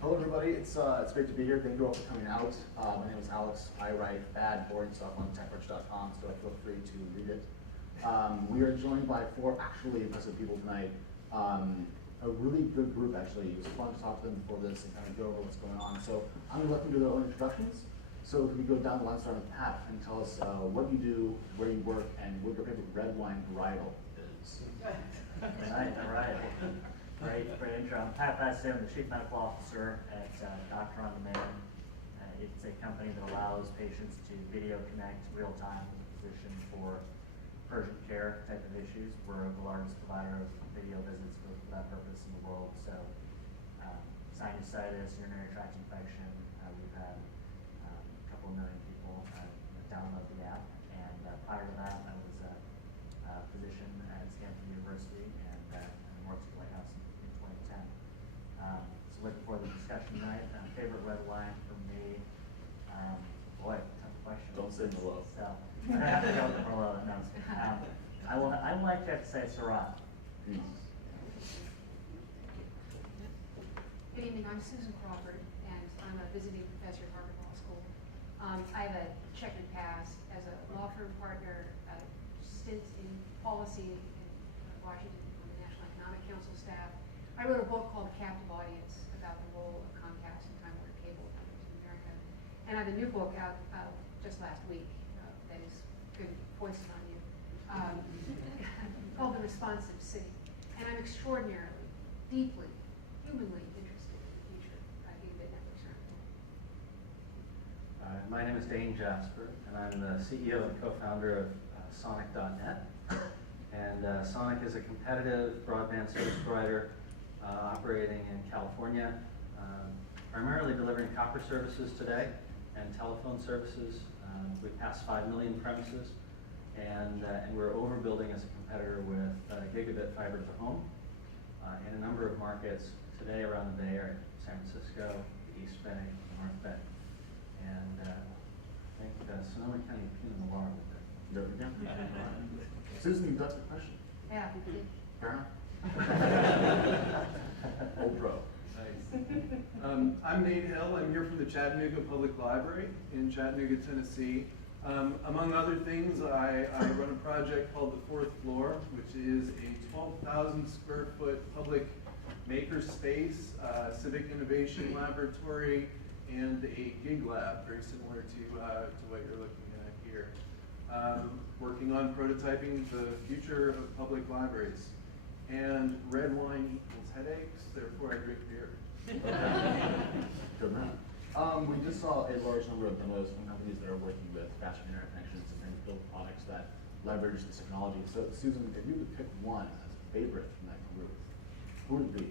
Hello everybody, it's great to be here. Thank you all for coming out. My name is Alex. I write bad, boring stuff on Techcrunch.com, so feel free to read it. We are joined by four actually impressive people tonight. A really good group actually. It was fun to talk to them before this and kind of go over what's going on. So I'm gonna let them do their own introductions. So if we go down the line, starting with Pat, and tell us what you do, where you work, and what your favorite red wine varietal is. All right. Great intro. I'm Pat Basu. I'm the Chief Medical Officer at Doctor on Demand. It's a company that allows patients to video connect real-time with a physician for urgent care type of issues. We're the largest provider of video visits for that purpose in the world. So sinusitis, urinary tract infection, we've had a couple of million people download the app. And prior to that, I was a physician at Stanford University and worked at the White House in 2010. So looking forward to the discussion tonight. Favorite red wine for me, boy, tough question. Don't say Merlot. So I'm gonna have to go with the Merlot. No, I like to say Syrah. Good evening, I'm Susan Crawford, and I'm a visiting professor at Harvard Law School. I have a checkered past as a law firm partner, stint in policy in Washington on the National Economic Council staff. I wrote a book called Captive Audience about the role of Comcast and Time Warner Cable companies in America. And I have a new book out just last week that is going to be foisted on you, called The Responsive City. And I'm extraordinarily, deeply, humanly interested in the future of gigabit networks around the world. My name is Dane, Jasper, and I'm the CEO and co-founder of Sonic.net. And Sonic is a competitive broadband service provider operating in California, primarily delivering copper services today and telephone services. We passed 5 million premises, and we're overbuilding as a competitor with Gigabit fiber to the home in a number of markets today around the Bay Area, San Francisco, the East Bay, the North Bay. And I think Sonoma County peed in the water with it. There we go. Susan, you got the question. Yeah. Fair Old pro. Nice. I'm Nate Hill. I'm here from the Chattanooga Public Library in Chattanooga, Tennessee. Among other things, I run a project called The Fourth Floor, which is a 12,000 square foot public makerspace, civic innovation laboratory, and a gig lab, very similar to what you're looking at here. Working on prototyping the future of public libraries. And red wine equals headaches, therefore I drink beer. Good man. We just saw a large number of demos from companies that are working with faster internet connections and build products that leverage this technology. So, Susan, if you could pick one as a favorite from that group, who would it be?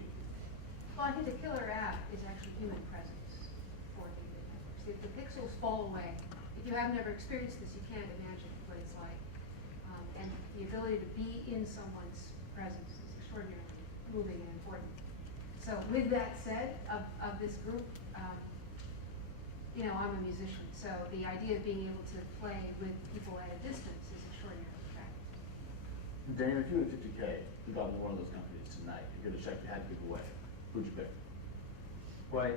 Well, I think the killer app is actually human presence for gigabit networks. If the pixels fall away, if you haven't ever experienced this, you can't imagine what it's like. And the ability to be in someone's presence is extraordinarily moving and important. So with that said, of this group, I'm a musician, so the idea of being able to play with people at a distance is extraordinarily attractive. Dane, if you had 50K, you got into one of those companies tonight, you could have checked you had to give away. Who'd you pick? Well,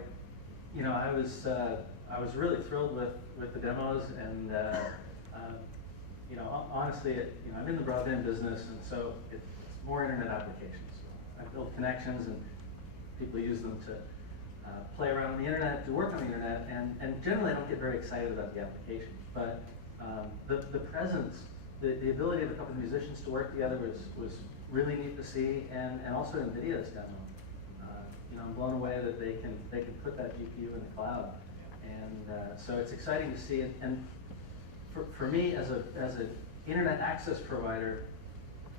I was really thrilled with the demos, and honestly, I'm in the broadband business, and so it's more internet applications. I build connections, and people use them to play around on the internet, to work on the internet, and generally I don't get very excited about the application. But the presence, the ability of a couple of musicians to work together was really neat to see, and also NVIDIA's demo. I'm blown away that they can put that GPU in the cloud, and so it's exciting to see. And for me, as an internet access provider,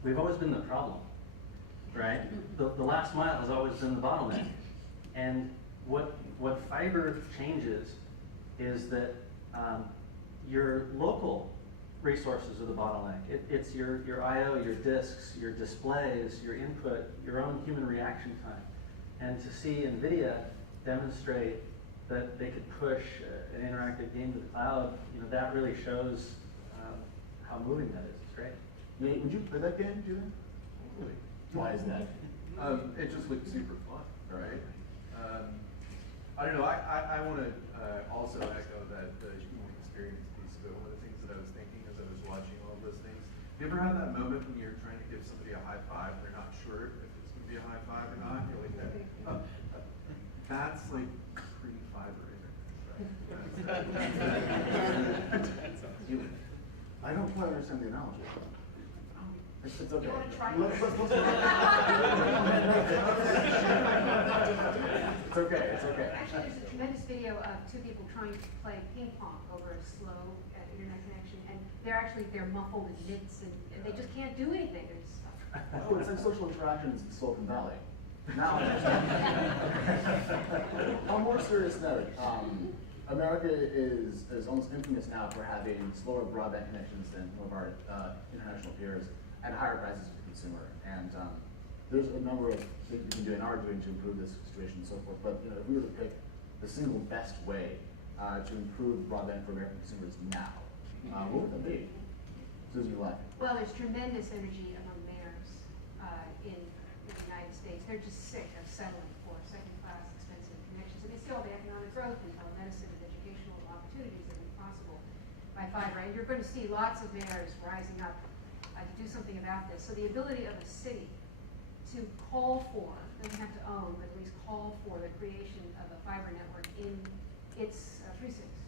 we've always been the problem, right? The last mile has always been the bottleneck. And what fiber changes is that your local resources are the bottleneck. It's your I/O, your disks, your displays, your input, your own human reaction time. And to see NVIDIA demonstrate that they could push an interactive game to the cloud, that really shows how moving that is. It's great. Nate, would you play that game, do you think? Really? Why is that? It just looked super fun, right? I don't know, I want to also echo that the human experience piece of it. One of the things that I was thinking as I was watching all those things, you ever have that moment when you're trying to give somebody a high five, they're not sure if it's going to be a high five or not, you're like, that's like pre-fiber internet, right? I don't quite understand the analogy. It's okay. You wanna try? Let's It's okay, it's okay. Actually, there's a tremendous video of two people trying to play ping pong over a slow internet connection, and they're muffled in mitts, and they just can't do anything. They're just stuck. Oh, it's like social interactions in Silicon Valley. Now, on a more serious note, America is almost infamous now for having slower broadband connections than some of our international peers and higher prices for the consumer. And there's a number of things we can do and are doing to improve this situation and so forth. But if we were to pick the single best way to improve broadband for American consumers now, what would that be? Susan, you like? Well, there's tremendous energy among mayors in the United States. They're just sick of settling for second-class expensive connections. And they see all the economic growth and telemedicine and educational opportunities that are possible by fiber. And you're going to see lots of mayors rising up to do something about this. So the ability of a city to call for, doesn't have to own, but at least call for the creation of a fiber network in its precincts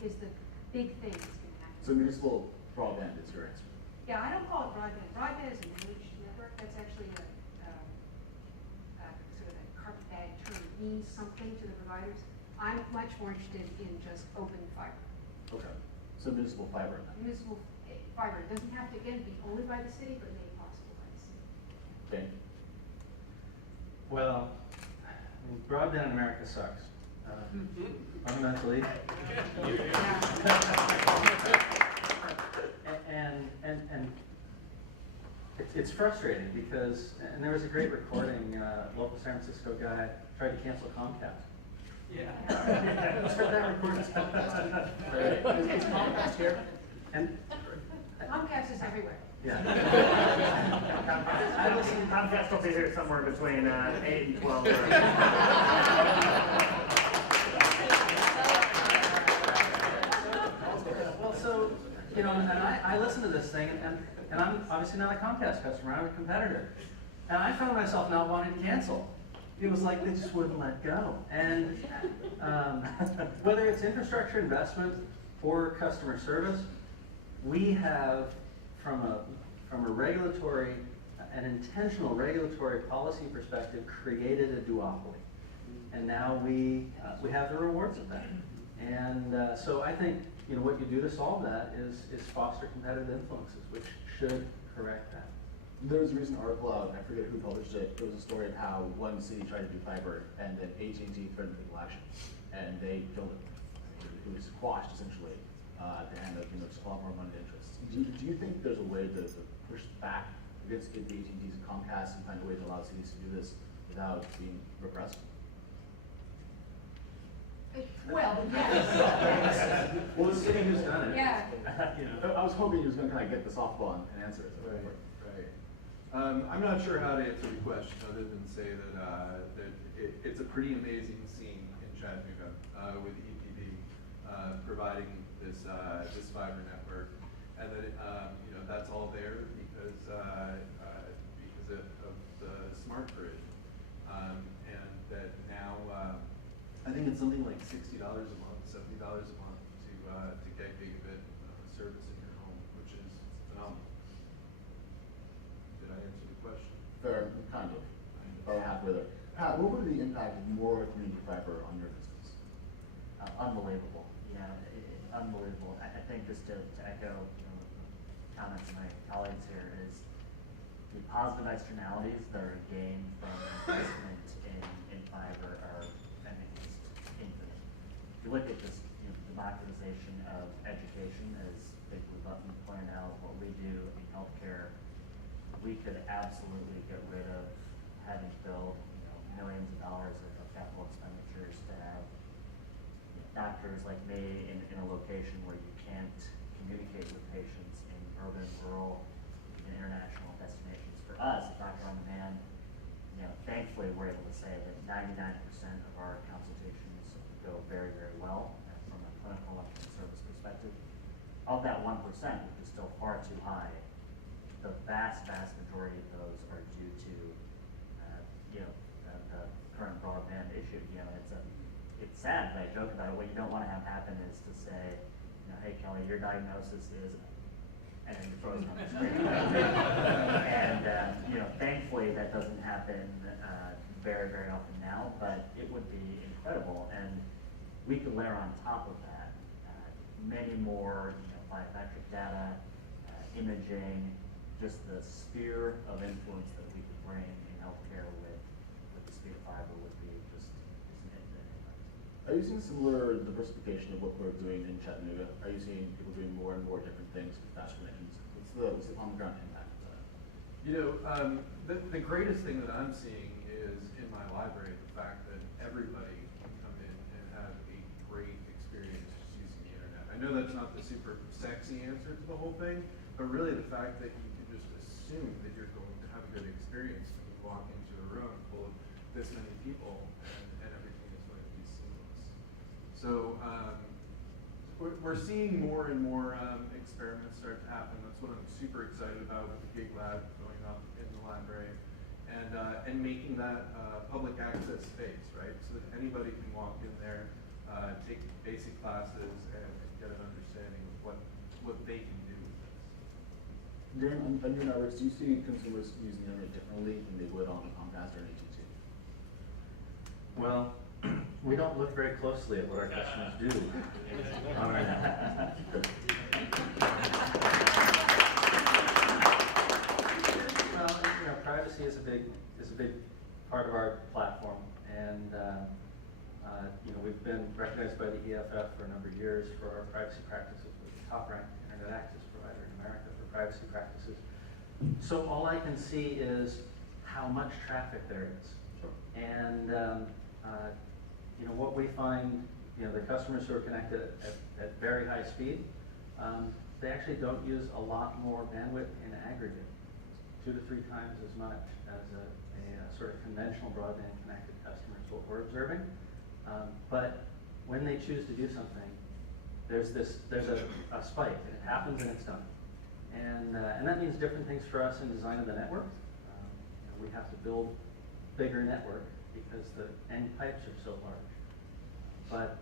is the big thing that's going to happen. So municipal broadband is your answer. Yeah, I don't call it broadband. Broadband is a managed network. That's actually a sort of a carpet bag term. It means something to the providers. I'm much more interested in just open fiber. Okay. So municipal fiber. Municipal fiber. It doesn't have to, again, be owned by the city, but made possible by the city. Dane? Well, I mean, broadband in America sucks. Fundamentally. And it's frustrating because, and there was a great recording, local San Francisco guy tried to cancel Comcast. Yeah. Who's heard that recording? Is Comcast here? And Comcast is everywhere. yeah. Comcast will be here somewhere between 8 and 12. Well, so, and I listen to this thing, and I'm obviously not a Comcast customer, I'm a competitor. And I found myself not wanting to cancel. It was like they just wouldn't let go. And whether it's infrastructure investment or customer service, we have, from a regulatory, an intentional regulatory policy perspective, created a duopoly. And now we have the rewards of that. And so I think what you do to solve that is foster competitive influences, which should correct that. There was a recent article out, I forget who published it. It was a story of how one city tried to do fiber, and then AT&T threatened legal action, and they killed it. It was quashed essentially at the end of just a lot more money interest. Do you think there's a way to push back against the AT&Ts and Comcast and find a way to allow cities to do this without being repressed? Well, yes. Well, The city who's done it. Yeah. I was hoping he was going to kind of get the softball and answer it. Right, right. I'm not sure how to answer the question other than say that it's a pretty amazing scene in Chattanooga with EPB providing this fiber network, and that that's all there because of the smart grid, and that now I think it's something like $60 a month, $70 a month to get gigabit service in your home, which is phenomenal. Did I answer the question? Fair, kind of. About halfway there. Pat, what would be the impact of more community fiber on your business? Unbelievable. Unbelievable. I think just to echo comments of my colleagues here is the positive externalities that are gained from investment in fiber are, I mean, just infinite. If you look at just democratization of education, as Big Blue Button pointed out, what we do in healthcare, we could absolutely get rid of having to build millions of dollars of capital expenditures to have doctors like me in a location where you can't communicate with patients in urban, rural, and international destinations. For us, Doctor on Demand, thankfully we're able to say that 99% of our consultations of that 1%, which is still far too high, the vast majority of those are due to, the current broadband issue. It's sad, but I joke about it. What you don't want to have happen is to say, hey Kelly, your diagnosis is, and then you throw it on the screen. And, thankfully that doesn't happen very, very often now, but it would be incredible. And we could layer on top of that many more biometric data, imaging, just the sphere of influence that we could bring in healthcare with the speed of fiber would be just infinite. Are you seeing similar diversification of what we're doing in Chattanooga? Are you seeing people doing more and more different things with fast connections? What's the on the ground impact of that? The greatest thing that I'm seeing is in my library, the fact that everybody can come in and have a great experience just using the internet. I know that's not the super sexy answer to the whole thing, but really the fact that you can just assume that you're going to have a good experience when you walk into a room full of this many people and everything is going to be seamless. So we're seeing more and more experiments start to happen. That's what I'm super excited about with the Gig Lab going up in the library, and making that public access space, right? So that anybody can walk in there, take basic classes, and get an understanding of what they can do with this. During on your networks, do you see consumers using the internet differently than they would on a Comcast or an AT&T? Well, we don't look very closely at what our customers do on our network. Well, privacy is a big part of our platform, and we've been recognized by the EFF for a number of years for our privacy practices. We're the top-ranked internet access provider in America for privacy practices. So all I can see is how much traffic there is, and what we find, the customers who are connected at very high speed, they actually don't use a lot more bandwidth in aggregate, 2 to 3 times as much as a sort of conventional broadband connected customer is what we're observing. But when they choose to do something, there's a spike, and it happens and it's done. And that means different things for us in design of the network. We have to build bigger network because the end pipes are so large. But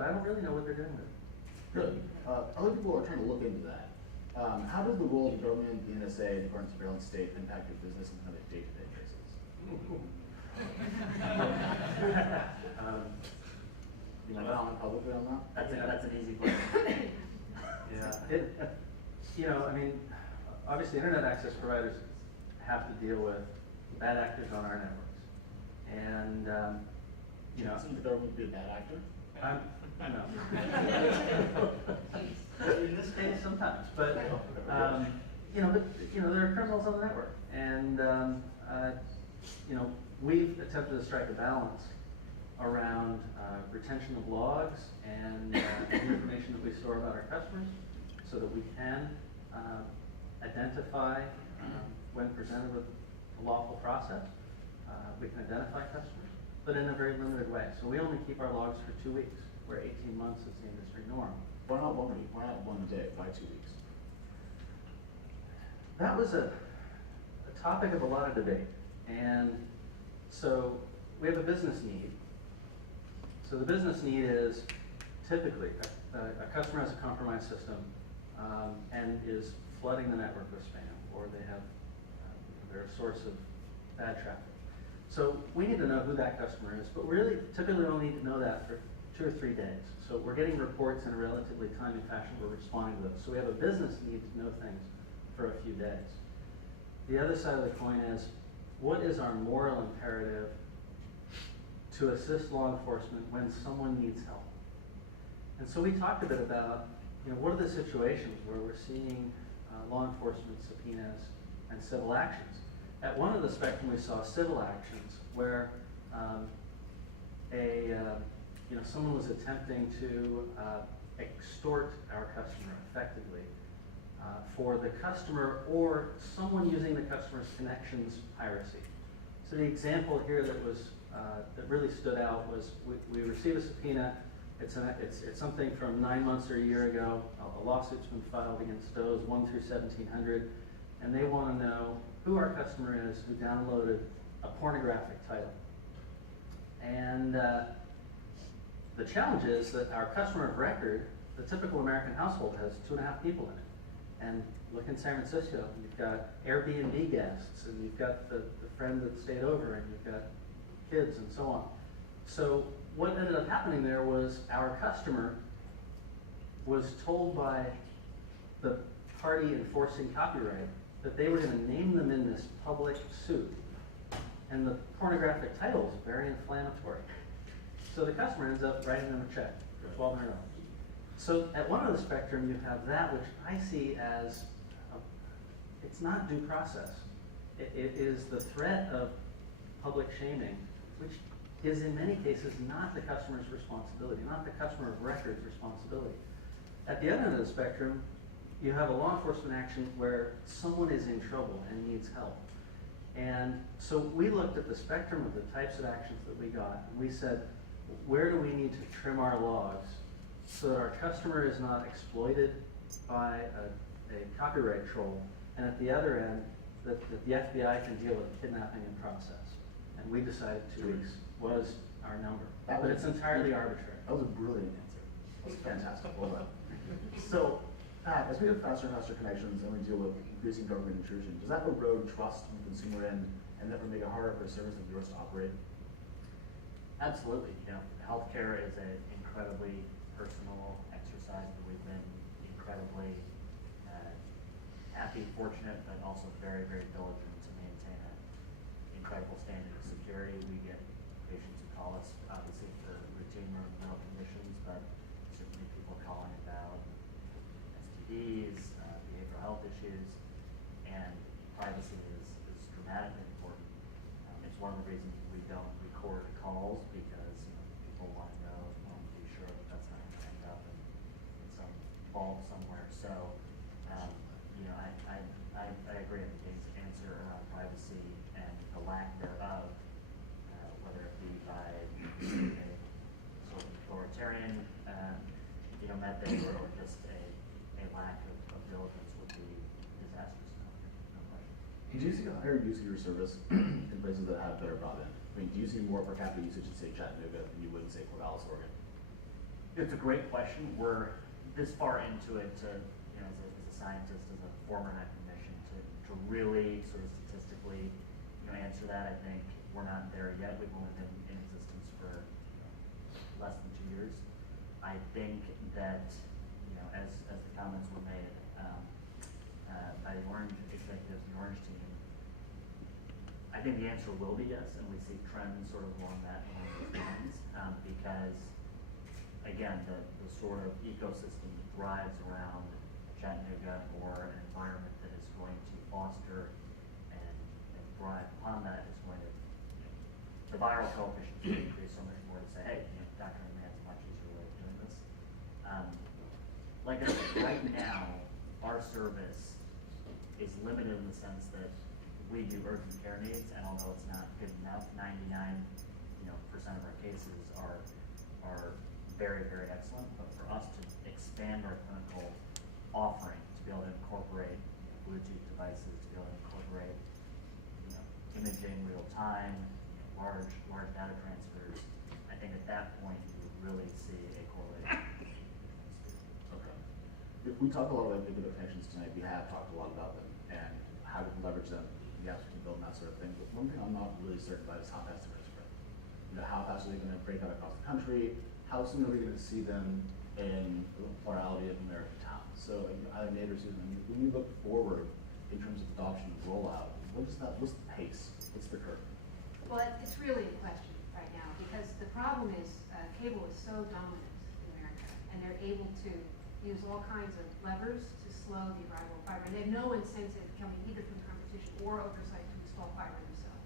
I don't really know what they're doing with it. Good. Other people are trying to look into that. How does the role of the government, the NSA, and the current surveillance state impact your business on a day-to-day basis? You want to comment publicly on that? That's an easy question. Yeah. Obviously internet access providers have to deal with bad actors on our networks. And, Do you think the government would be a bad actor? No. In this case, sometimes, but there are criminals on the network, and we've attempted to strike a balance around retention of logs and the information that we store about our customers, so that we can identify when presented with a lawful process. We can identify customers, but in a very limited way. So we only keep our logs for 2 weeks, where 18 months is the industry norm. Why not 1 week? Why not 1 day? Why 2 weeks? That was a topic of a lot of debate. And so we have a business need. So the business need is typically a customer has a compromised system and is flooding the network with spam, or they have they're a source of bad traffic. So we need to know who that customer is, but really typically only need to know that for 2 or 3 days. So we're getting reports in a relatively timely fashion, we're responding to those. So we have a business need to know things for a few days. The other side of the coin is, what is our moral imperative to assist law enforcement when someone needs help? And so we talked a bit about, what are the situations where we're seeing law enforcement subpoenas and civil actions. At one of the spectrum, we saw civil actions where someone was attempting to extort our customer effectively for the customer or someone using the customer's connections piracy. So the example here that was that really stood out was we received a subpoena It's something from 9 months or a year ago. A lawsuit's been filed against those 1 through 1700, and they want to know who our customer is who downloaded a pornographic title. And the challenge is that our customer of record, the typical American household, has 2.5 people in it. And look in San Francisco, you've got Airbnb guests, and you've got the friend that stayed over, and you've got kids, and so on. So what ended up happening there was our customer was told by the party enforcing copyright that they were going to name them in this public suit. And the pornographic title is very inflammatory. So the customer ends up writing them a check for $1,200. So at one end of the spectrum, you have that, which I see as, it's not due process. It is the threat of public shaming, which is in many cases not the customer's responsibility, not the customer of record's responsibility. At the other end of the spectrum, you have a law enforcement action where someone is in trouble and needs help. And so we looked at the spectrum of the types of actions that we got, and we said, where do we need to trim our logs so that our customer is not exploited by a copyright troll, and at the other end, that the FBI can deal with kidnapping in process. And we decided 2 weeks was our number. But it's entirely arbitrary. That was a brilliant answer. That was fantastic. Well done. So, Pat, as we have faster and faster connections and we deal with increasing government intrusion, does that erode trust from the consumer end and therefore make it harder for a service like yours to operate? Absolutely. You know, healthcare is an incredibly personal exercise that we've been incredibly happy, fortunate, but also very, very diligent to maintain an incredible standard of security. We get patients who call us, obviously, for routine mental conditions, but certainly people calling about STDs, behavioral health issues, and privacy is dramatically important. It's one of the reasons we don't record calls, because people want to know, want to be sure that that's not going to end up in some vault somewhere. So, I agree with Dane's answer around privacy and the lack thereof, whether it be by a sort of authoritarian, method, or just a lack of diligence would be disastrous. No question. Do you see a higher use of your service in places that have better broadband? I mean, do you see more per capita usage in, say, Chattanooga than you would in, say, Corvallis, Oregon? It's a great question. We're this far into it to, as a scientist, as a former academician, to really sort of statistically, answer that. I think we're not there yet. We've only been in existence for less than 2 years. I think that, as the comments were made by the Orange executives and the Orange team, I think the answer will be yes, and we see trends sort of along those lines, because, again, the sort of ecosystem that thrives around Chattanooga, or an environment that is going to foster and thrive upon that, is going to, the viral coefficient is going to increase so much more to say, hey, Dr. Man's a much easier way of doing this. Like I said, right now, our service is limited in the sense that we do urgent care needs, and although it's not good enough, 99% of our cases are very, very excellent. But for us to expand our clinical offering, to be able to incorporate Bluetooth devices, to be able to incorporate imaging real time, large data transfers, I think at that point you would really see a correlation. Okay. If we talk a lot about Gigabit connections tonight, we have talked a lot about them and how we can leverage them, the apps we can build and that sort of thing. But one thing I'm not really certain about is how fast they're going to spread. How fast are they going to break out across the country? How soon are we going to see them in a plurality of American towns? So either Nate or Susan, when you look forward in terms of adoption and rollout, what's the pace? What's the curve? Well, it's really a question right now, because the problem is cable is so dominant in America, and they're able to use all kinds of levers to slow the arrival of fiber. And they have no incentive coming either from competition or oversight to install fiber themselves.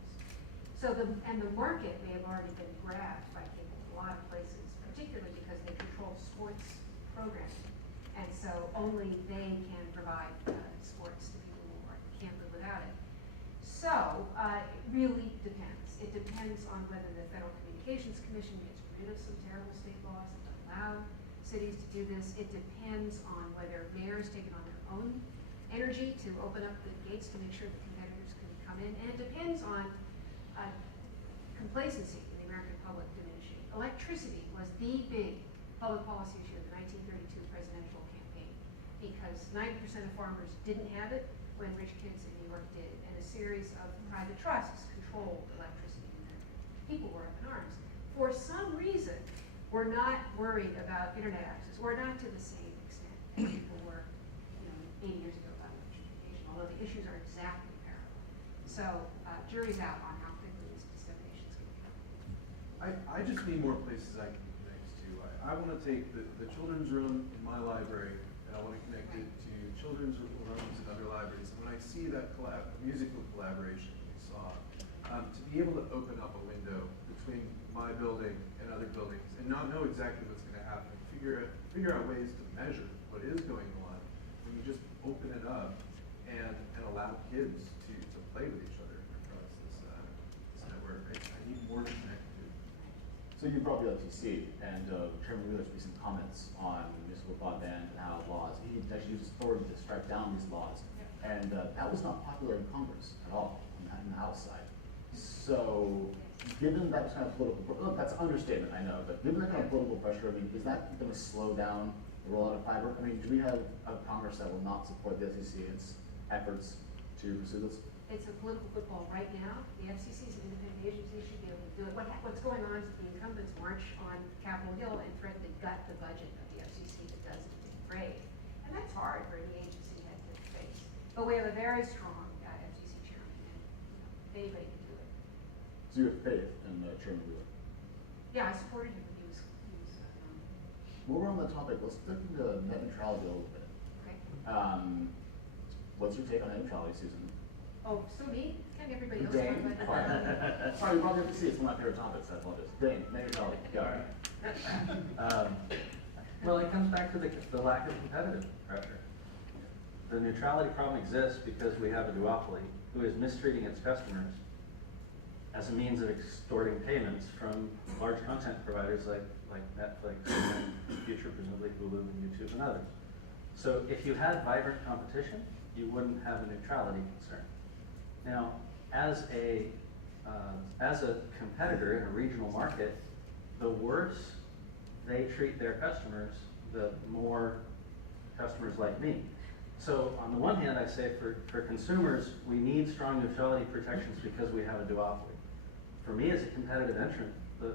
So the market may have already been grabbed by cable in a lot of places, particularly because they control sports programming. And so only they can provide sports to people who can't live without it. So it really depends. It depends on whether the Federal Communications Commission gets rid of some terrible state laws that allow cities to do this. It depends on whether mayors take it on their own energy to open up the gates to make sure the competitors can come in. And it depends on complacency in the American public diminishing. Electricity was the big public policy issue in the 1932 presidential campaign because 90% of farmers didn't have it when rich kids in New York did, and a series of private trusts controlled electricity, and people were up in arms. For some reason, we're not worried about internet access, or not to the same extent as people were, 80 years ago about electrification, although the issues are exactly parallel. So, jury's out on how quickly this dissemination is going to come. I just need more places I can connect to. I want to take the children's room in my library, and I want to connect it to children's rooms in other libraries. And when I see that musical collaboration we saw, to be able to open up a window between my building and other buildings and not know exactly what's going to happen, figure out ways to measure what is going on, when you just open it up and allow kids to play with each other across this network. I need more to connect to. So you brought the FCC, and Chairman Wheeler's recent comments on municipal broadband and how laws, he actually used his authority to strike down these laws. And that was not popular in Congress at all, in the House side. So, given that kind of political, that's an understatement, I know, but given that kind of political pressure, I mean, is that going to slow down the rollout of fiber? I mean, do we have a Congress that will not support the FCC in its efforts to pursue this? It's a political football right now. The FCC is an independent agency, should be able to do it. What's going on is the incumbents march on Capitol Hill and threaten to gut the budget of the FCC that does it in grade. And that's hard for any agency head to face. But we have a very strong FCC chairman, and anybody can do it. So you have faith in Chairman Wheeler? Yeah, I supported him when he was While we're on that topic, let's look into net neutrality a little bit. okay. What's your take on net neutrality, Susan? Oh, so me? Can't everybody else Dane? talk about it? Sorry, you brought the FCC, it's one of my favorite topics, I apologize. Dane, net neutrality, go. Well, it comes back to the lack of competitive pressure. The neutrality problem exists because we have a duopoly who is mistreating its customers as a means of extorting payments from large content providers like Netflix and in the future presumably Hulu and YouTube and others. So if you had vibrant competition, you wouldn't have a neutrality concern. Now, as a competitor in a regional market, the worse they treat their customers, the more customers like me. So on the one hand, I say for consumers, we need strong neutrality protections because we have a duopoly. For me as a competitive entrant, the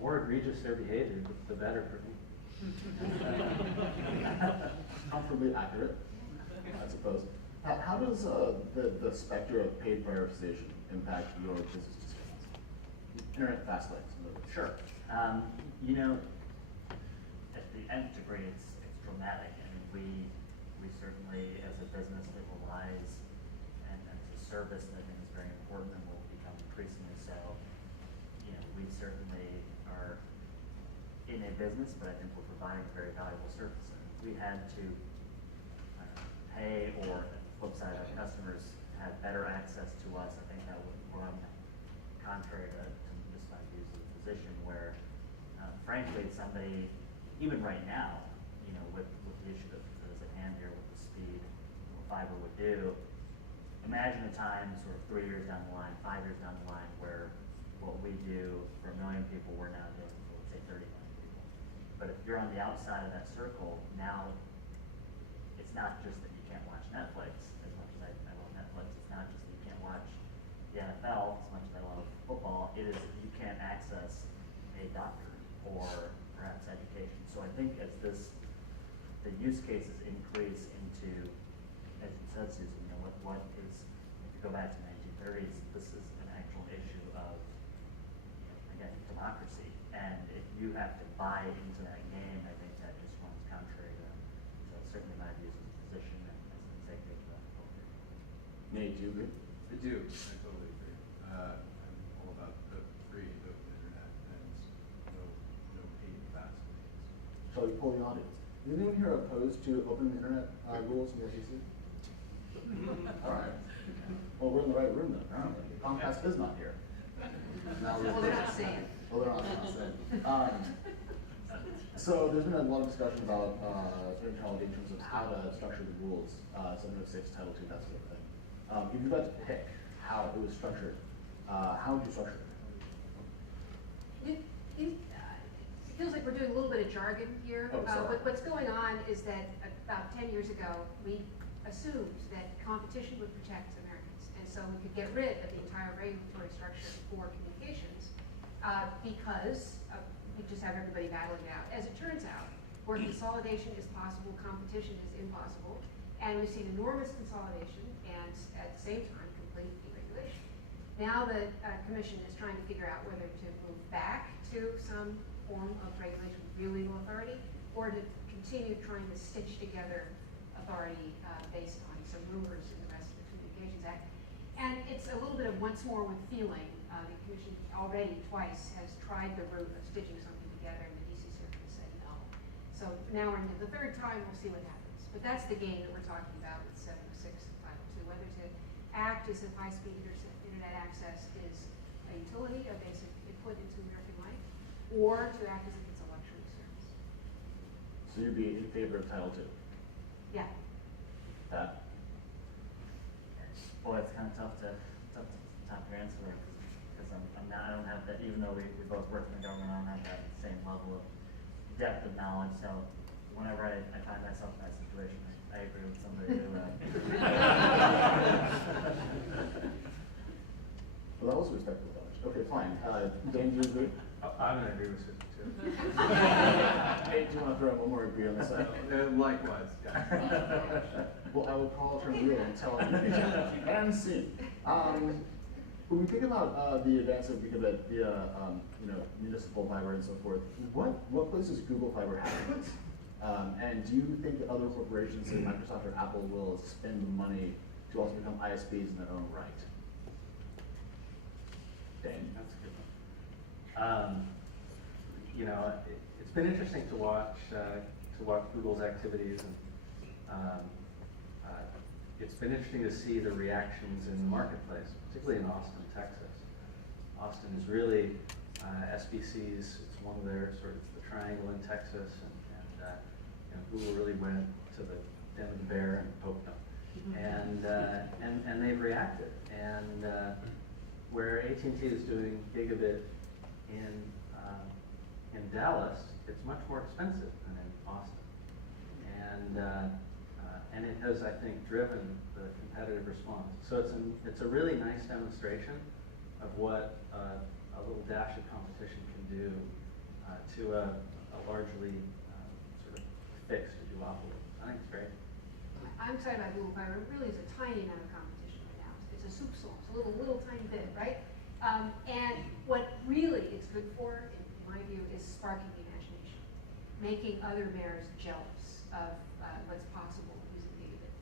more egregious their behavior, the better for me. Comfortably accurate, I suppose. How does the specter of paid prioritization impact your business decisions? Internet fast lanes, in other words. Sure. At the nth degree, it's dramatic, and we certainly, as a business that relies and it's a service that I think is very important and will become increasingly so. We certainly are in a business, but I think we're providing a very valuable service. And if we had to pay, or the flip side, our customers have better access to us, I think that would run contrary to just my views of the position where, frankly, somebody, even right now, with the issue that is at hand here with the speed what fiber would do, imagine a time sort of 3 years down the line, 5 years down the line, where what we do for 1 million people, we're now doing for, let's say, 30 million people. But if you're on the outside of that circle, now it's not just that you can't watch Netflix, as much as I love Netflix, it's not just that you can't watch the NFL, as much as I love football, it is that you can't access a doctor or perhaps education. So I think as the use cases increase into, as you said, Susan, what is, if you go back to the 1930s, this is an actual issue of, again, democracy. And if you have to buy into that game, I think that just runs contrary to certainly my views as a physician and as an executive of the company. Nate, do you agree? I do. I totally agree. I'm all about the free and open internet and no paid fast lanes. Shall we poll the audience? Is anyone here opposed to open internet rules in the FCC? All right. Well, we're in the right room then, apparently. Comcast is not here. Now Well, they're not saying. Well, they're not saying. So there's been a lot of discussion about technology in terms of how to structure the rules, 706, Title II, that sort of thing. If you got to pick how it was structured, how would you structure it? It feels like we're doing a little bit of jargon here. Oh, sorry. What's going on is that about 10 years ago, we assumed that competition would protect Americans. And so we could get rid of the entire regulatory structure for communications because we just have everybody battling it out. As it turns out, where consolidation is possible, competition is impossible. And we've seen enormous consolidation and at the same time, complete deregulation. Now the Commission is trying to figure out whether to move back to some form of regulation with real legal authority, or to continue trying to stitch together authority based on some rumors in the rest of the Communications Act. And it's a little bit of once more with feeling. The Commission already twice has tried the route of stitching something together, and the DC Circuit has said no. So now we're into the third time, we'll see what happens. But that's the game that we're talking about with 706 and Title II, whether to act as if high-speed internet access is a utility, a basic input into American life, or to act as if it's a luxury service. So you'd be in favor of Title II? Yeah. That? Boy, it's kind of tough to answer because I don't have that, even though we both work in the government, I don't have that same level of depth of knowledge. So whenever I find myself in that situation, I agree with somebody who. Well, that was a respectful dodge. Okay, fine. Dane, do you agree? I'm gonna agree with it too. Hey, do you want to throw in one more agree on this side? Likewise. Well, I will call turn wheel and tell him and see. When we think about the advance of Gigabit via municipal fiber and so forth, what place does Google Fiber have in this? And do you think that other corporations like Microsoft or Apple will spend money to also become ISPs in their own right? Dane? That's a good one. It's been interesting to watch Google's activities, and it's been interesting to see the reactions in the marketplace, particularly in Austin, Texas. Austin is really SBC's. It's one of their sort of the triangle in Texas, and Google really went to the den of the bear and poked them, and they've reacted. And where AT&T is doing Gigabit in Dallas, it's much more expensive than in Austin, and it has, I think, driven the competitive response. So it's a really nice demonstration of what a little dash of competition can do to a largely sort of fixed duopoly. I think it's great. I'm excited about Google Fiber. It really is a tiny amount of competition right now. It's a soup sauce, a little tiny bit, right? And what really it's good for, in my view, is sparking the imagination, making other mayors jealous of what's possible using Gigabit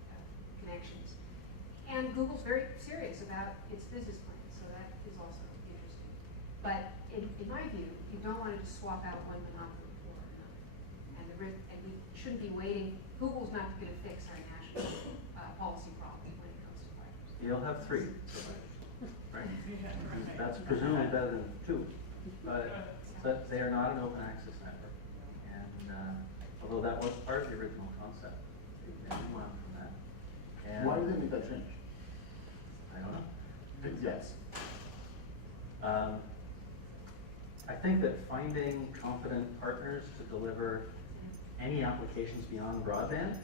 connections. And Google's very serious about its business plan, so that is also interesting. But in my view, you don't want to just swap out one monopoly for another. And we shouldn't be waiting. Google's not going to fix our national policy problem when it comes to fiber. You'll have 3 providers, right? That's presumably better than 2, but they are not an open access network. And although that was part of the original concept, they moved on from that. And why did they make that change? I don't know. Yes. I think that finding competent partners to deliver any applications beyond broadband,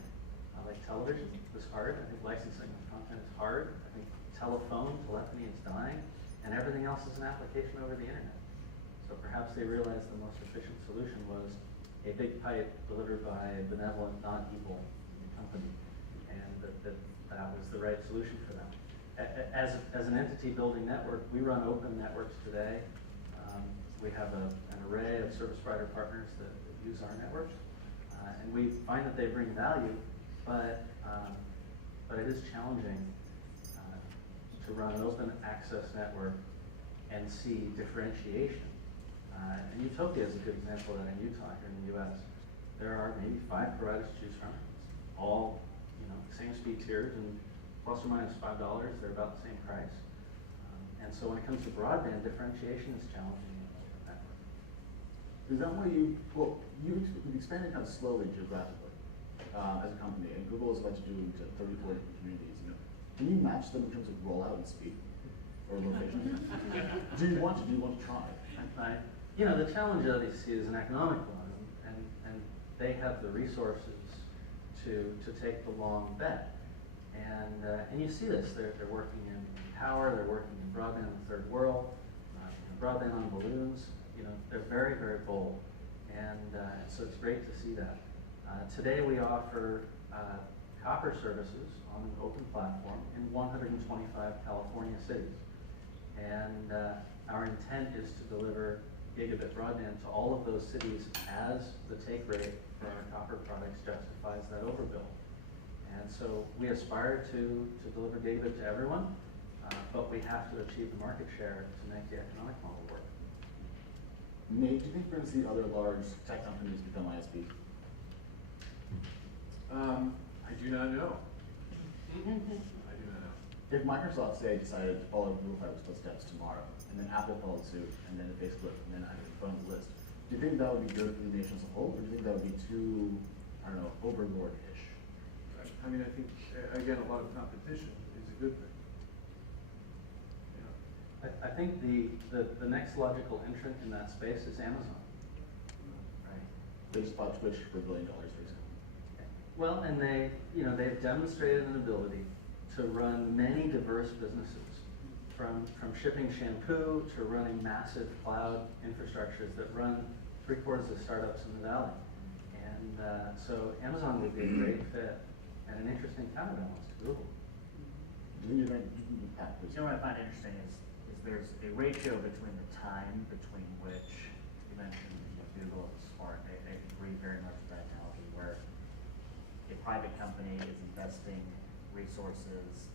like television, is hard. I think licensing of content is hard. I think telephony is dying, and everything else is an application over the internet. So perhaps they realized the most efficient solution was a big pipe delivered by a benevolent, non-evil company, and that was the right solution for them. As an entity building network, we run open networks today. We have an array of service provider partners that use our networks, and we find that they bring value, but it is challenging to run an open access network and see differentiation. And Utopia is a good example of that in Utah, here in the US. There are maybe 5 providers to choose from. It's all same speed tiers, and plus or minus $5, they're about the same price. And so when it comes to broadband, differentiation is challenging in an open network. Is that why you you've expanded kind of slowly geographically as a company, and Google is about to do into 34 different communities. You know, can you match them in terms of rollout and speed or location? Do you want to try? You know, the challenge of ODC is an economic one, and they have the resources to take the long bet. And you see this, they're working in power, they're working in broadband in the third world, broadband on balloons. You know, they're very, very bold. And so it's great to see that. Today we offer copper services on an open platform in 125 California cities. And our intent is to deliver gigabit broadband to all of those cities as the take rate for our copper products justifies that overbill. And so we aspire to deliver gigabit to everyone, but we have to achieve the market share to make the economic model work. Nate, do you think we're going to see other large tech companies become ISPs? I do not know. I do not know. If Microsoft, say, decided to follow Google Fiber's footsteps tomorrow, and then Apple followed suit, and then Facebook, and then I think phone the list, do you think that would be good for the nation as a whole, or do you think that would be too, I don't know, overlord-ish? I mean, I think, again, a lot of competition is a good thing. I think the next logical entrant in that space is Amazon. Right. They just bought Twitch for $1 billion recently. Well, and they've demonstrated an ability to run many diverse businesses, from shipping shampoo to running massive cloud infrastructures that run 3/4 of startups in the valley. And so Amazon would be a great fit and an interesting counterbalance to Google. Do you think Pat, please? You know what I find interesting is there's a ratio between the time between which you mentioned Google is smart. I agree very much with that analogy where a private company is investing resources,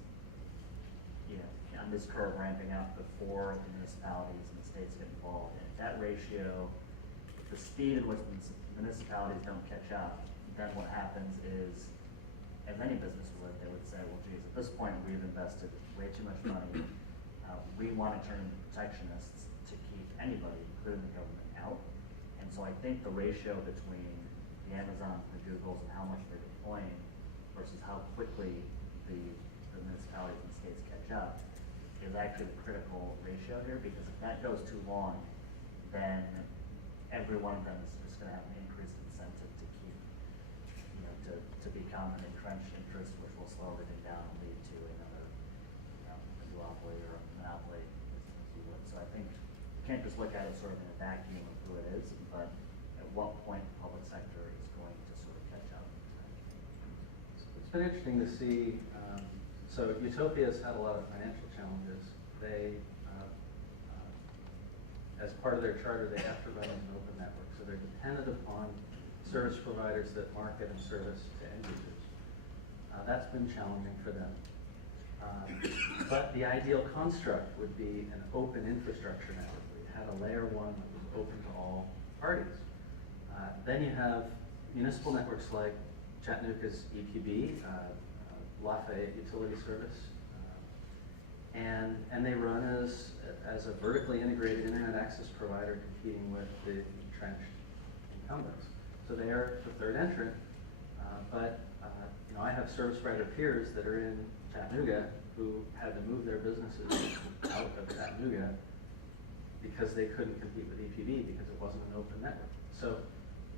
on this curve ramping up before the municipalities and the states get involved. And if that ratio, the speed at which the municipalities don't catch up, then what happens is, as any business would, they would say, well, geez, at this point we've invested way too much money. We want to turn protectionists to keep anybody, including the government, out. And so I think the ratio between the Amazons and the Googles and how much they're deploying versus how quickly the municipalities and states catch up is actually the critical ratio here, because if that goes too long, then every one of them is just going to have an increased incentive to keep, to become an entrenched interest, which will slow everything down and lead to another, a duopoly or a monopoly, as you would. So I think you can't just look at it sort of in a vacuum of who it is, but at what point the public sector is going to sort of catch up. It's been interesting to see. So Utopia's had a lot of financial challenges. They, as part of their charter, they have to run an open network, so they're dependent upon service providers that market and service to end users. That's been challenging for them. But the ideal construct would be an open infrastructure network. We had a layer 1 that was open to all parties. Then you have municipal networks like Chattanooga's EPB, Lafayette Utility Service, and they run as a vertically integrated internet access provider competing with the entrenched incumbents. So they are the third entrant, but I have service provider peers that are in Chattanooga who had to move their businesses out of Chattanooga because they couldn't compete with EPB because it wasn't an open network. So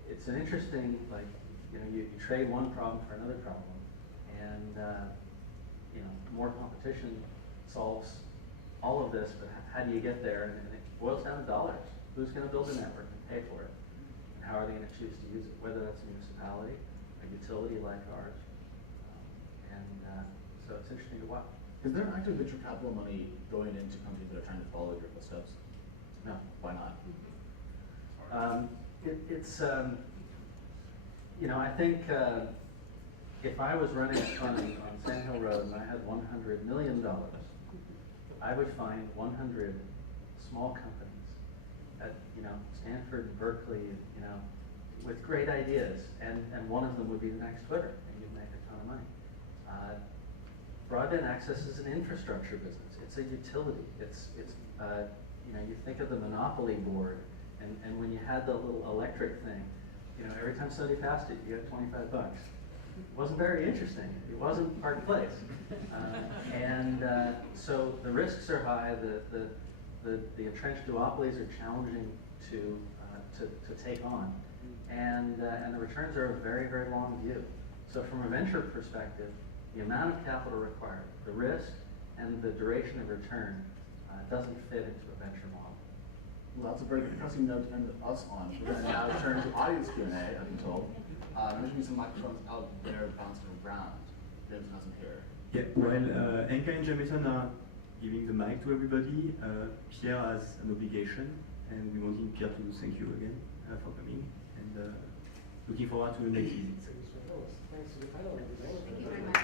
it's an interesting, you trade one problem for another problem, and more competition solves all of this, but how do you get there? And it boils down to dollars. Who's going to build a network and pay for it? And how are they going to choose to use it? Whether that's a municipality, a utility like ours. So it's interesting to watch. Is there active venture capital money going into companies that are trying to follow your footsteps? No. Why not? I think if I was running a fund on Sand Hill Road and I had $100 million, I would find 100 small companies at Stanford and Berkeley, with great ideas, and one of them would be the next Twitter, and you'd make a ton of money. Broadband access is an infrastructure business. It's a utility. It's you think of the monopoly board, and when you had the little electric thing, every time somebody passed it, you got $25. It wasn't very interesting. It wasn't Park Place. So the risks are high. The entrenched duopolies are challenging to take on, and the returns are a very, very long view. So from a venture perspective, the amount of capital required, the risk, and the duration of return doesn't fit into a venture model. Well, that's a very depressing note to end us on. We're going to now turn to audience Q&A, I've been told. There should be some microphones out there bouncing around. James has them here. Yeah, while Enka and Jameson are giving the mic to everybody, Pierre has an obligation, and we wanted Pierre to thank you again for coming, and looking forward to the next visit. Thank you very much.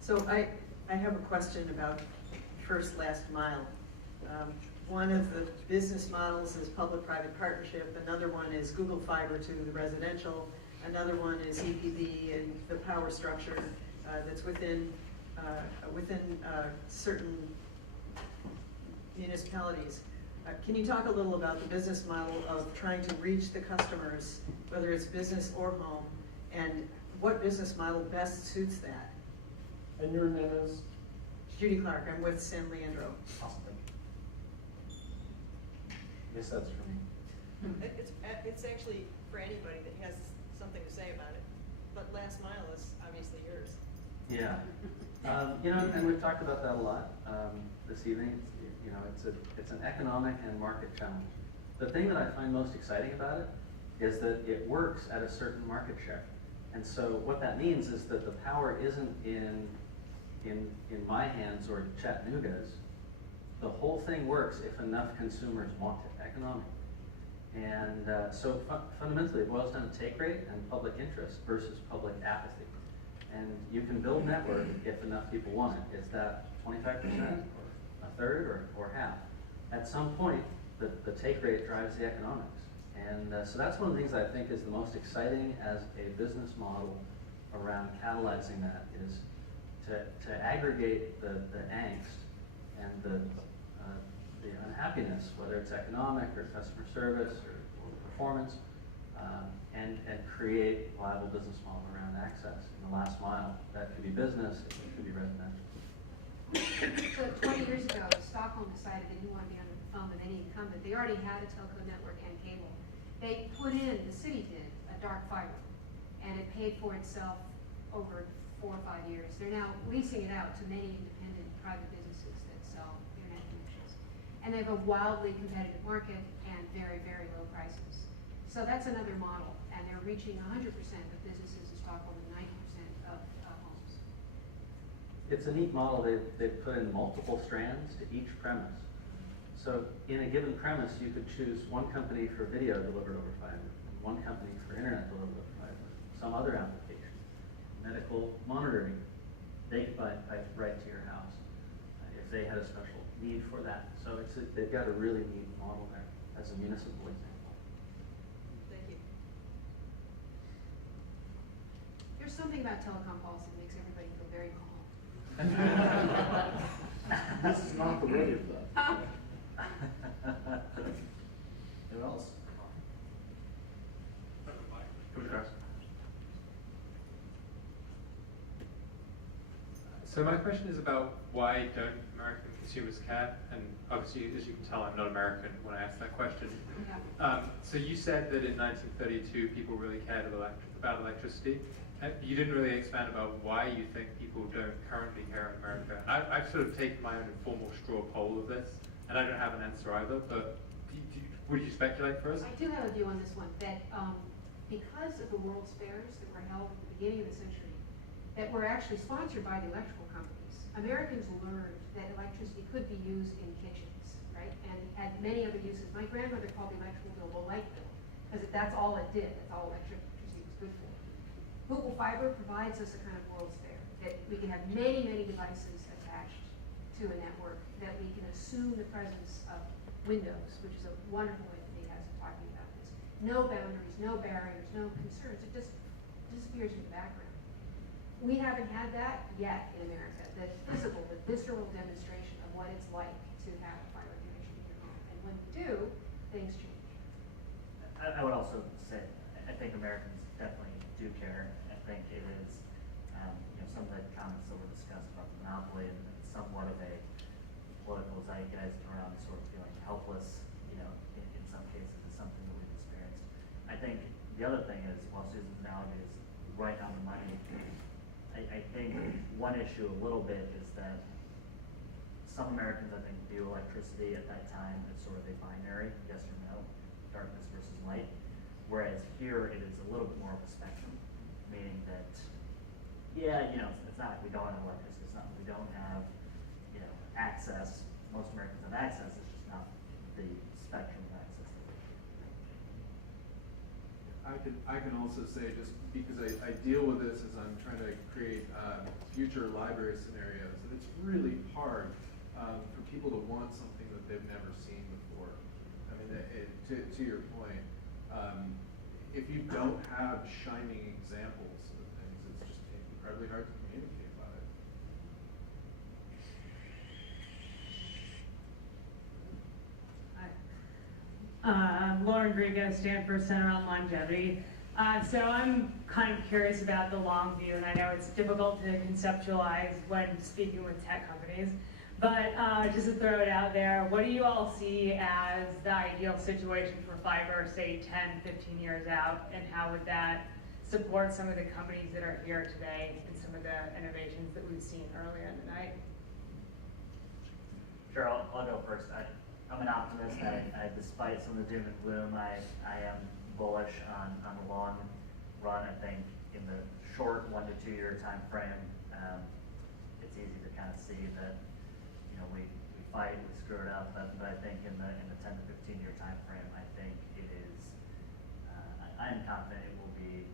So I have a question about first last mile. One of the business models is public-private partnership. Another one is Google Fiber to the residential. Another one is EPB and the power structure that's within certain municipalities. Can you talk a little about the business model of trying to reach the customers, whether it's business or home, and what business model best suits that? And your name is? Judy Clark, I'm with San Leandro. Awesome, thank you. Yes, that's for me. It's actually for anybody that has something to say about it, but last mile is obviously yours. Yeah. And we've talked about that a lot this evening. It's an economic and market challenge. The thing that I find most exciting about it is that it works at a certain market share. And so what that means is that the power isn't in my hands or Chattanooga's. The whole thing works if enough consumers want it, economic. And so fundamentally, it boils down to take rate and public interest versus public apathy. And you can build network if enough people want it. Is that 25% or a third or half? At some point, the take rate drives the economics. And so that's one of the things I think is the most exciting as a business model around catalyzing that is to aggregate the angst and the unhappiness, whether it's economic or customer service or performance, and create a viable business model around access in the last mile. That could be business, it could be residential. So 20 years ago, Stockholm decided they didn't want to be under the thumb of any incumbent. They already had a telco network and cable. They put in, the city did, a dark fiber, and it paid for itself over 4 or 5 years. They're now leasing it out to many independent private businesses that sell internet connections. And they have a wildly competitive market and very, very low prices. So that's another model, and they're reaching 100% of businesses in Stockholm and 90% of homes. It's a neat model. They've put in multiple strands to each premise. So in a given premise, you could choose one company for video delivered over fiber, one company for internet delivered over fiber, some other application, medical monitoring. They could pipe right to your house if they had a special need for that. So they've got a really neat model there as a municipal example. Thank you. There's something about telecom policy that makes everybody feel very calm. This is not the way of that. Anyone else? So my question is about why don't American consumers care? And obviously, as you can tell, I'm not American when I ask that question. Yeah. So you said that in 1932 people really cared about electricity. You didn't really expand about why you think people don't currently care in America. And I've sort of taken my own informal straw poll of this, and I don't have an answer either, but would you speculate for us? I do have a view on this one, that because of the World's Fairs that were held at the beginning of the century, that were actually sponsored by the electrical companies, Americans learned that electricity could be used in kitchens, right? And had many other uses. My grandmother called the electrical bill the light bill, because that's all it did. That's all electricity was good for. Google Fiber provides us a kind of World's Fair, that we can have many, many devices attached to a network, that we can assume the presence of Windows, which is a wonderful way that he has of talking about this. No boundaries, no barriers, no concerns. It just disappears in the background. We haven't had that yet in America, the physical, the visceral demonstration of what it's like to have a fiber connection in your home. And when we do, things change. I would also say, I think Americans definitely do care. I think it is, some of the comments that were discussed about the monopoly and somewhat of a political zeitgeist around sort of feeling helpless, in some cases is something that we've experienced. I think the other thing is, while Susan's analogy is right on the money, I think one issue a little bit is that some Americans, I think, view electricity at that time as sort of a binary, yes or no, darkness versus light. Whereas here it is a little bit more of a spectrum, meaning that, it's not like we don't have electricity, it's not like we don't have, access. Most Americans have access, it's just not the spectrum of access that we do. I can also say, just because I deal with this as I'm trying to create future library scenarios, that it's really hard for people to want something that they've never seen before. I mean, to your point, if you don't have shining examples of things, it's just incredibly hard to communicate about it. I'm Lauren Griga, Stanford Center on Longevity. So I'm kind of curious about the long view, and I know it's difficult to conceptualize when speaking with tech companies, but just to throw it out there, what do you all see as the ideal situation for fiber, say 10, 15 years out, and how would that support some of the companies that are here today and some of the innovations that we've seen earlier in the night? Sure, I'll go first. I'm an optimist. Despite some of the doom and gloom, I am bullish on the long run. I think in the short 1 to 2 year time frame, it's easy to kind of see that we fight, we screw it up. But I think in the 10 to 15 year time frame, I think it is. I am confident it will be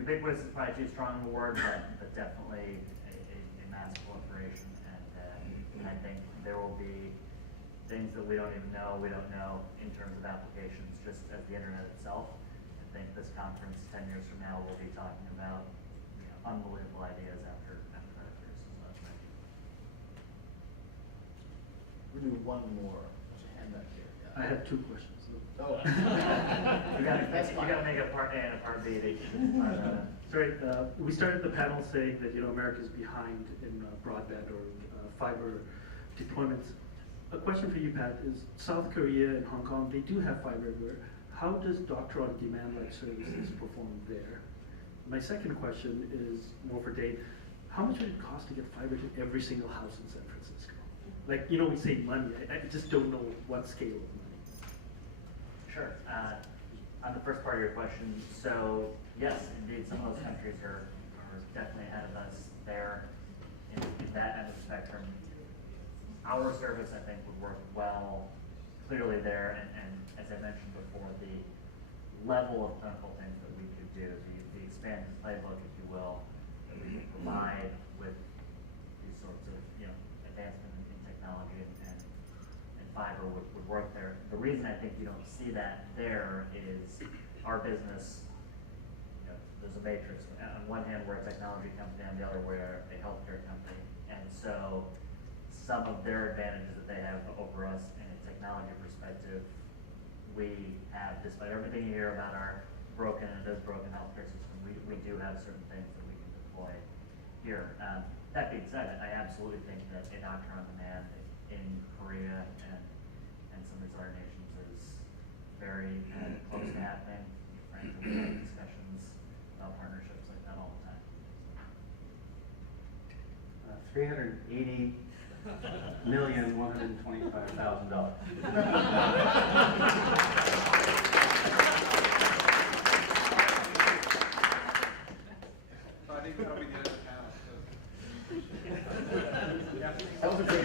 ubiquitous is probably too strong of a word, but definitely a mass proliferation. And I think there will be things that we don't know in terms of applications, just as the internet itself. I think this conference 10 years from now will be talking about unbelievable ideas after that years. So that's right. We're gonna do one more. There's a hand back here. Yeah. I have 2 questions. Oh. You gotta make a part A and a part B. Sorry, we started the panel saying that America is behind in broadband or fiber deployments. A question for you, Pat, is South Korea and Hong Kong, they do have fiber everywhere. How does doctor-on-demand like services perform there? My second question is more for Dane. How much would it cost to get fiber to every single house in San Francisco? Like, we say money. I just don't know what scale of money. Sure. On the first part of your question, so yes, indeed, some of those countries are definitely ahead of us there in that end of the spectrum. Our service, I think, would work well, clearly there, and as I mentioned before, the level of clinical things that we could do, the expanded playbook, if you will, that we can provide with these sorts of, advancement in technology and fiber would work there. The reason I think you don't see that there is our business, there's a matrix. On one hand, we're a technology company, on the other, we're a healthcare company, and so some of their advantages that they have over us in a technology perspective, we have, despite everything you hear about our broken healthcare system, we do have certain things that we can deploy here. That being said, I absolutely think that a doctor on demand in Korea and some of these other nations is very close to happening. Frankly, we have discussions about partnerships like that all the time. 380,125,000. I think that'll be the end of the panel. That was a great